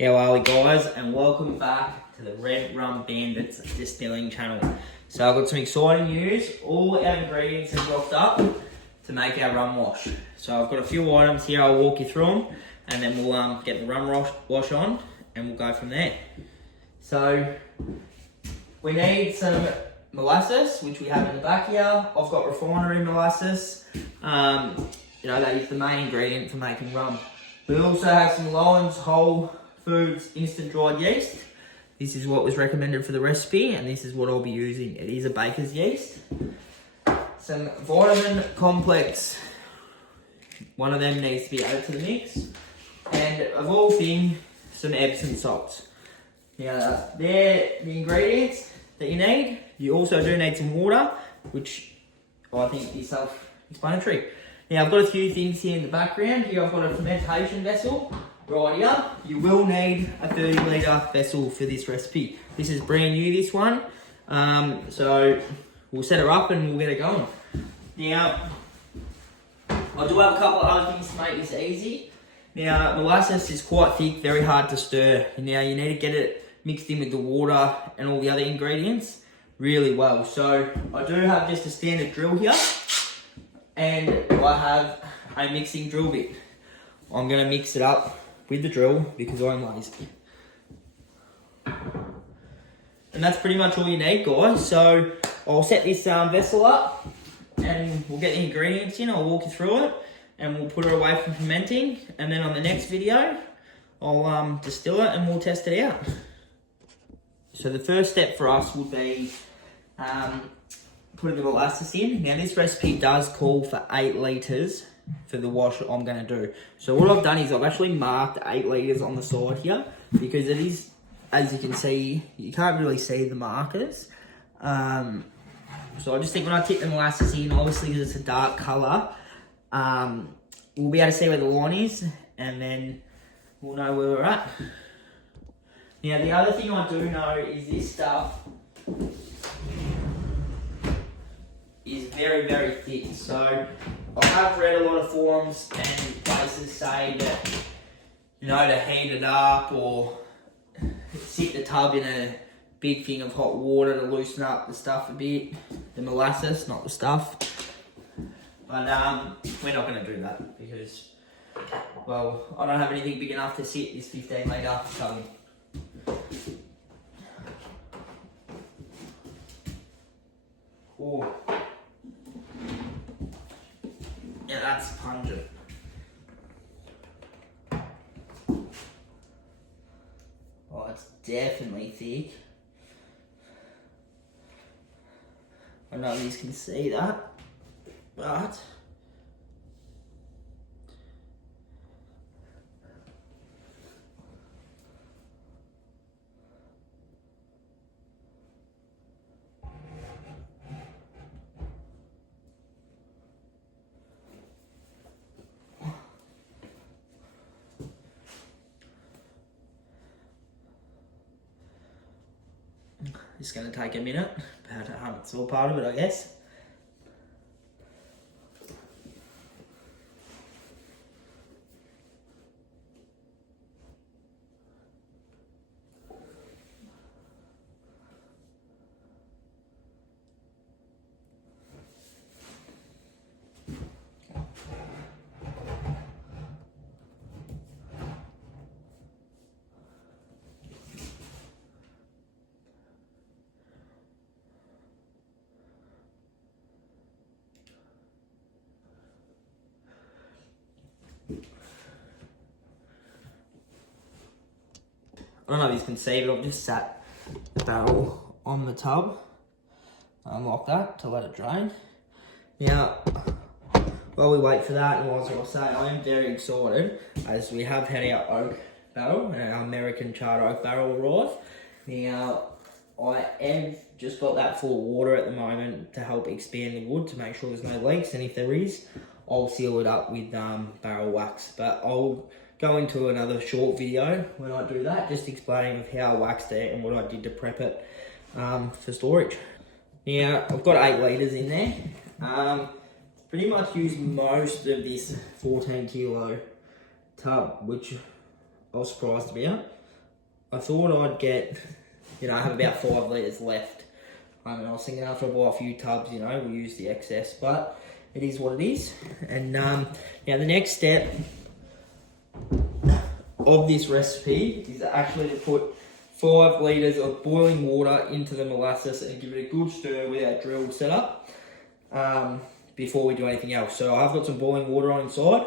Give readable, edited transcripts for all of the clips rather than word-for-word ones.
How are we, guys? And welcome back to the Red Rum Bandits Distilling channel. So I've got some exciting news. All our ingredients are dropped up to make our rum wash. So I've got a few items here. I'll walk you through them, and then we'll get the rum wash on, and we'll go from there. So we need some molasses, which we have in the back here. I've got refinery molasses. That is the main ingredient for making rum. We also have some Lawrence Whole Foods instant dried yeast. This is what was recommended for the recipe, and this is what I'll be using. It is a baker's yeast. Some vitamin complex. One of them needs to be added to the mix. And of all things, some Epsom salts. Now, they're the ingredients that you need. You also do need some water, which I think is self-explanatory. Now, I've got a few things here in the background. Here I've got a fermentation vessel right here. You will need a 30-litre vessel for this recipe. This is brand new, this one. So we'll set her up and we'll get it going. Now, I do have a couple of other things to make this easy. Now, molasses is quite thick, very hard to stir. Now, you need to get it mixed in with the water and all the other ingredients really well. So I do have just a standard drill here, and I have a mixing drill bit. I'm going to mix it up with the drill because I'm lazy. And that's pretty much all you need, guys. So I'll set this vessel up and we'll get the ingredients in. I'll walk you through it and we'll put it away from fermenting. And then on the next video, I'll distill it and we'll test it out. So the first step for us would be putting the molasses in. Now this recipe does call for 8 litres for the wash I'm going to do. So what I've done is I've actually marked 8 litres on the side here because it is, as you can see, you can't really see the markers. So I just think when I tip the molasses in, obviously because it's a dark colour, we'll be able to see where the line is and then we'll know where we're at. Now the other thing I do know is this stuff is very, very thick. So I have read a lot of forums and places say that, to heat it up or sit the tub in a big thing of hot water to loosen up the stuff a bit. The molasses, not the stuff. But we're not going to do that because, well, I don't have anything big enough to sit this 15 litre tub. Oh. Yeah, that's pungent. Oh, it's definitely thick. I don't know if you can see that, but it's going to take a minute, but it's all part of it, I guess. I don't know if you can see, but I've just sat the barrel on the tub like that to let it drain. Now, while we wait for that, and as I was saying, I am very excited as we have had our oak barrel, our American charred oak barrel arrive. Now, I have just got that full of water at the moment to help expand the wood to make sure there's no leaks, and if there is, I'll seal it up with barrel wax. But I'll go into another short video when I do that, just explaining of how I waxed it and what I did to prep it for storage. Now, I've got 8 litres in there. Pretty much used most of this 14 kilo tub, which I was surprised about. I thought I'd get, I have about 5 litres left. And I was thinking after I buy a few tubs, we'll use the excess, but it is what it is. And now the next step of this recipe is actually to put 5 litres of boiling water into the molasses and give it a good stir with our drill setup before we do anything else. So I've got some boiling water on inside.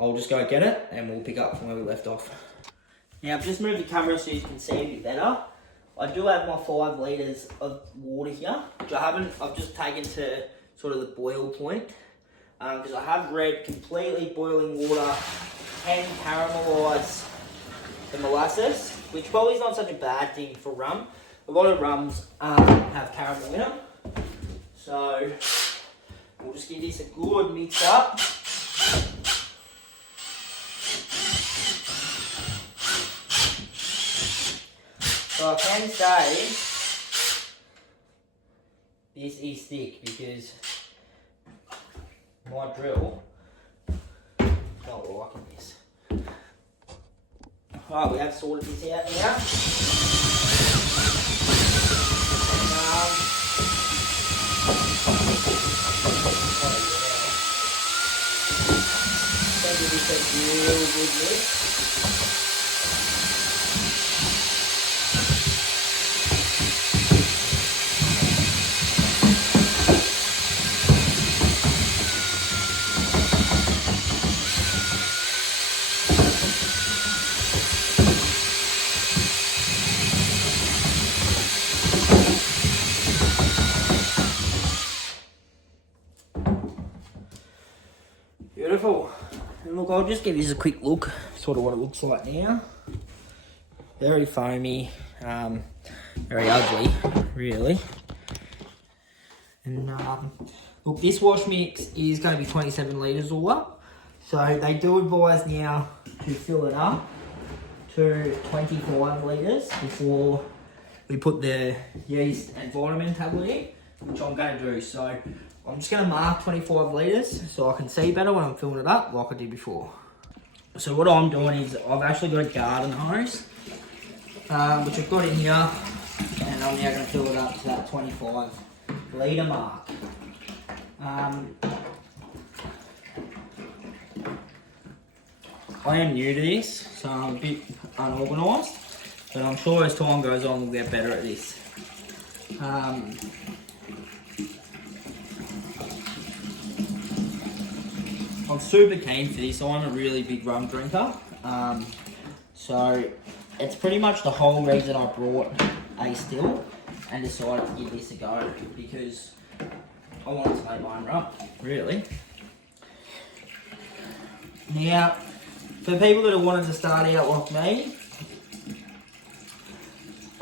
I'll just go get it and we'll pick up from where we left off. Now I've just moved the camera so you can see a bit better. I do have my 5 litres of water here, which I've just taken to sort of the boil point. Because I have read completely boiling water can caramelise the molasses, which probably is not such a bad thing for rum. A lot of rums have caramel in them. So we'll just give this a good mix up. So I can say this is thick because my drill not liking this. Right, we have sorted this out now. Give this a real good mix. Beautiful. And look, I'll just give you a quick look, sort of what it looks like now. Very foamy, very ugly, really. And look, this wash mix is going to be 27 litres all up. So they do advise now to fill it up to 25 litres before we put the yeast and vitamin tablet in, which I'm going to do. So I'm just going to mark 25 litres so I can see better when I'm filling it up like I did before. So what I'm doing is I've actually got a garden hose, which I've got in here, and I'm now going to fill it up to that 25 litre mark. I am new to this, so I'm a bit unorganised, but I'm sure as time goes on we'll get better at this. I'm super keen for this. I'm a really big rum drinker, so it's pretty much the whole reason I brought a still and decided to give this a go, because I wanted to make my own rum, really. Now, for people that have wanted to start out like me,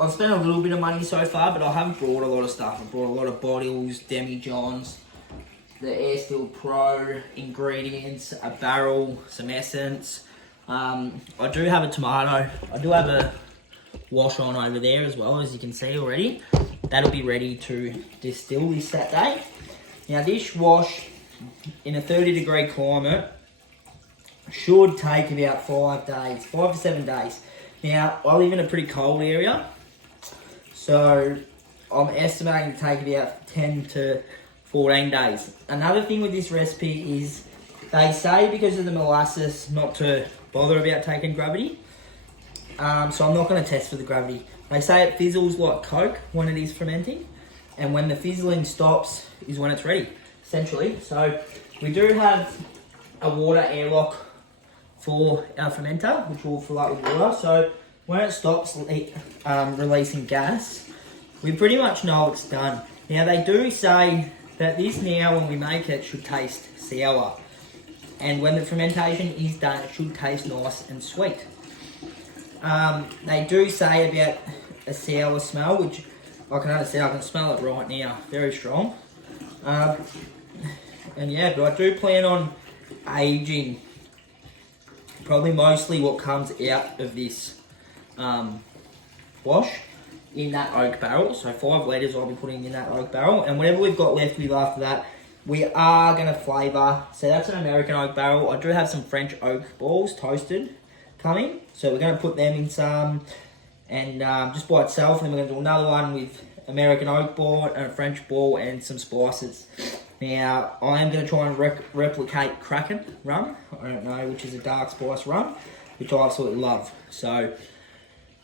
I've spent a little bit of money so far, but I haven't brought a lot of stuff. I've brought a lot of bottles, demi-johns, the Air Still Pro ingredients, a barrel, some essence. I do have a tomato. I do have a wash on over there as well, as you can see already. That'll be ready to distill this that day. Now this wash in a 30-degree climate should take about 5 days, 5 to 7 days. Now I live in a pretty cold area, so I'm estimating to take about 10 to 14 days. Another thing with this recipe is they say because of the molasses not to bother about taking gravity. So I'm not going to test for the gravity. They say it fizzles like Coke when it is fermenting, and when the fizzling stops is when it's ready, essentially. So we do have a water airlock for our fermenter, which will fill up with water. So when it stops releasing gas, we pretty much know it's done. Now they do say that this now, when we make it, should taste sour. And when the fermentation is done, it should taste nice and sweet. They do say about a sour smell, which I can understand. I can smell it right now, very strong. And yeah, but I do plan on aging probably mostly what comes out of this wash in that oak barrel. So 5 litres I'll be putting in that oak barrel, and whatever we've got left with after that, we are going to flavour. So that's an American oak barrel. I do have some French oak balls toasted coming, so we're going to put them in some and just by itself. And then we're going to do another one with American oak ball and a French ball and some spices. Now, I am going to try and replicate Kraken rum. I don't know, which is a dark spice rum, which I absolutely love. So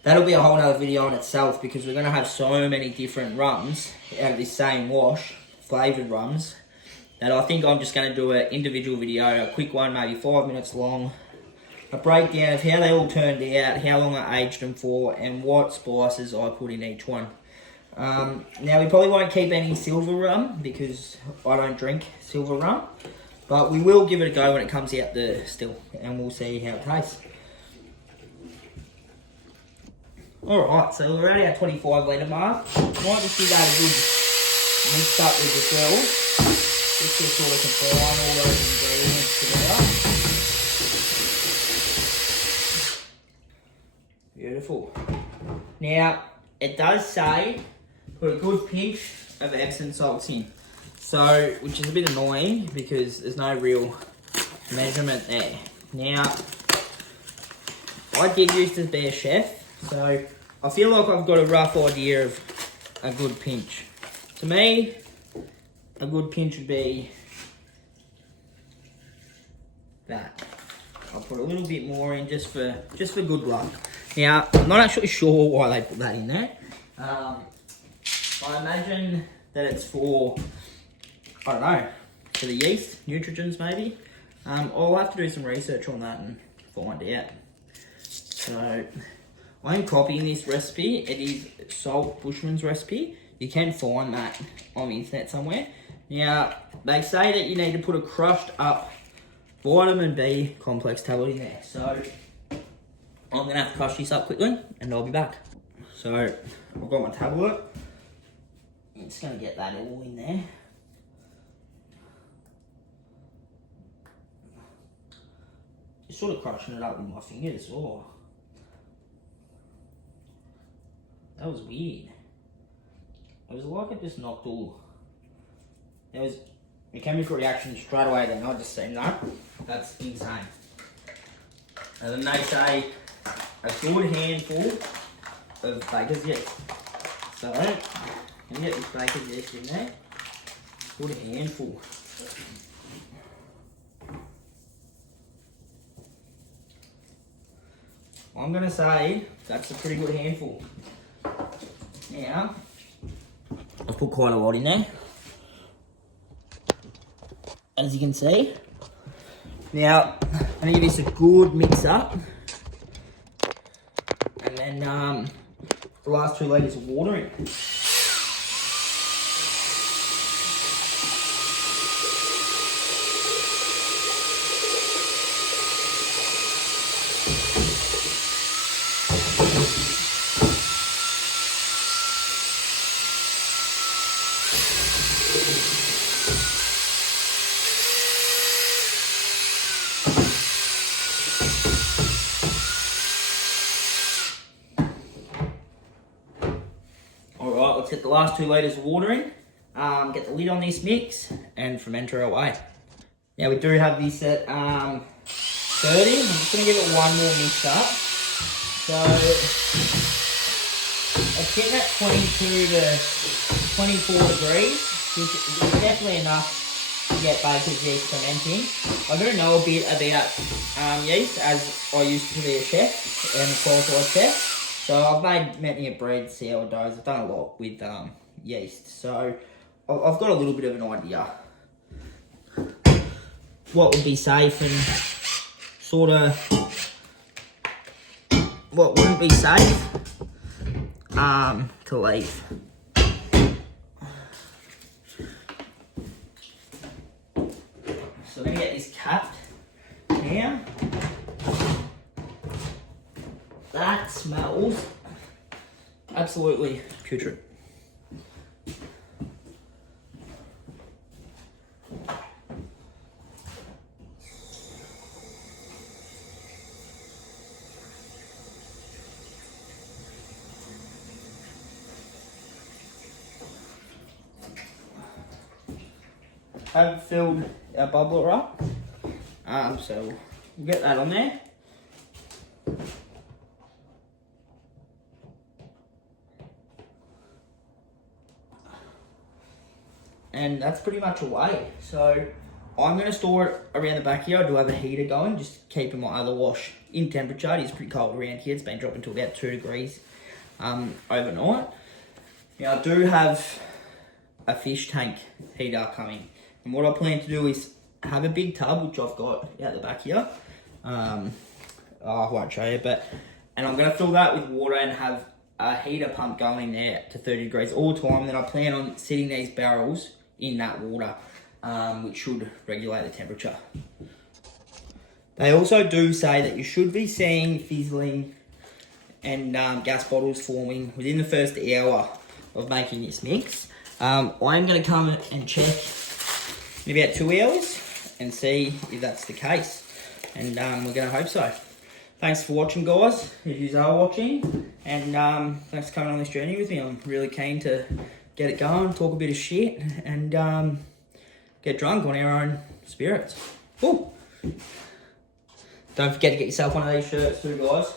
that'll be a whole other video on itself, because we're going to have so many different rums out of this same wash, flavoured rums, that I think I'm just going to do an individual video, a quick one, maybe 5 minutes long, a breakdown of how they all turned out, how long I aged them for, and what spices I put in each one. Now, we probably won't keep any silver rum, because I don't drink silver rum, but we will give it a go when it comes out the still, and we'll see how it tastes. Alright, so we're at our 25 litre mark. Might just give that a good mix up with the still, just to sort of combine all those ingredients together. Beautiful. Now, it does say put a good pinch of Epsom salts in, so, which is a bit annoying because there's no real measurement there. Now, I did used to be a chef, so I feel like I've got a rough idea of a good pinch. To me, a good pinch would be that. I'll put a little bit more in just for good luck. Now, I'm not actually sure why they put that in there. I imagine that it's for, I don't know, for the yeast, nutrients maybe. I'll have to do some research on that and find out. So, I'm copying this recipe. It is Salt Bushman's recipe. You can find that on the internet somewhere. Now, they say that you need to put a crushed up vitamin B complex tablet in there. So, I'm going to have to crush this up quickly and I'll be back. So, I've got my tablet. I'm just going to get that all in there. Just sort of crushing it up with my fingers. Oh, that was weird. It was like it just knocked all. There was a chemical reaction straight away then. I just seen that. That's insane. And then they say a good handful of baker's yeast. So, I'm going to get this baker's yeast in there. Good handful. I'm going to say that's a pretty good handful. Now, I've put quite a lot in there, as you can see. Now, I'm going to give this a good mix up. And then the last 2 litres of water in. Alright, let's get the last 2 litres of water in, get the lid on this mix, and ferment her away. Now we do have this at 30, I'm just going to give it one more mix up. So, it's sitting at 22 to 24 degrees, which is definitely enough to get baker's yeast fermenting. I do know a bit about yeast, as I used to be a chef and a qualified chef. So I've made many a bread, sourdoughs, I've done a lot with yeast. So I've got a little bit of an idea what would be safe and sort of what wouldn't be safe to leave. So I'm going to get this capped now. That smells absolutely putrid. I've filled our bubbler up, so we'll get that on there. and that's pretty much away. So I'm going to store it around the back here. I do have a heater going, just keeping my other wash in temperature. It is pretty cold around here. It's been dropping to about 2 degrees overnight. Now I do have a fish tank heater coming, and what I plan to do is have a big tub, which I've got out the back here. I won't show you, and I'm going to fill that with water and have a heater pump going there to 30 degrees all the time. And then I plan on setting these barrels in that water, which should regulate the temperature. They also do say that you should be seeing fizzling and gas bottles forming within the first hour of making this mix. I'm going to come and check in about 2 hours and see if that's the case, and we're going to hope so. Thanks for watching, guys, if you are watching, and thanks for coming on this journey with me. I'm really keen to get it going, talk a bit of shit, and get drunk on our own spirits. Ooh. Don't forget to get yourself one of these shirts too, guys.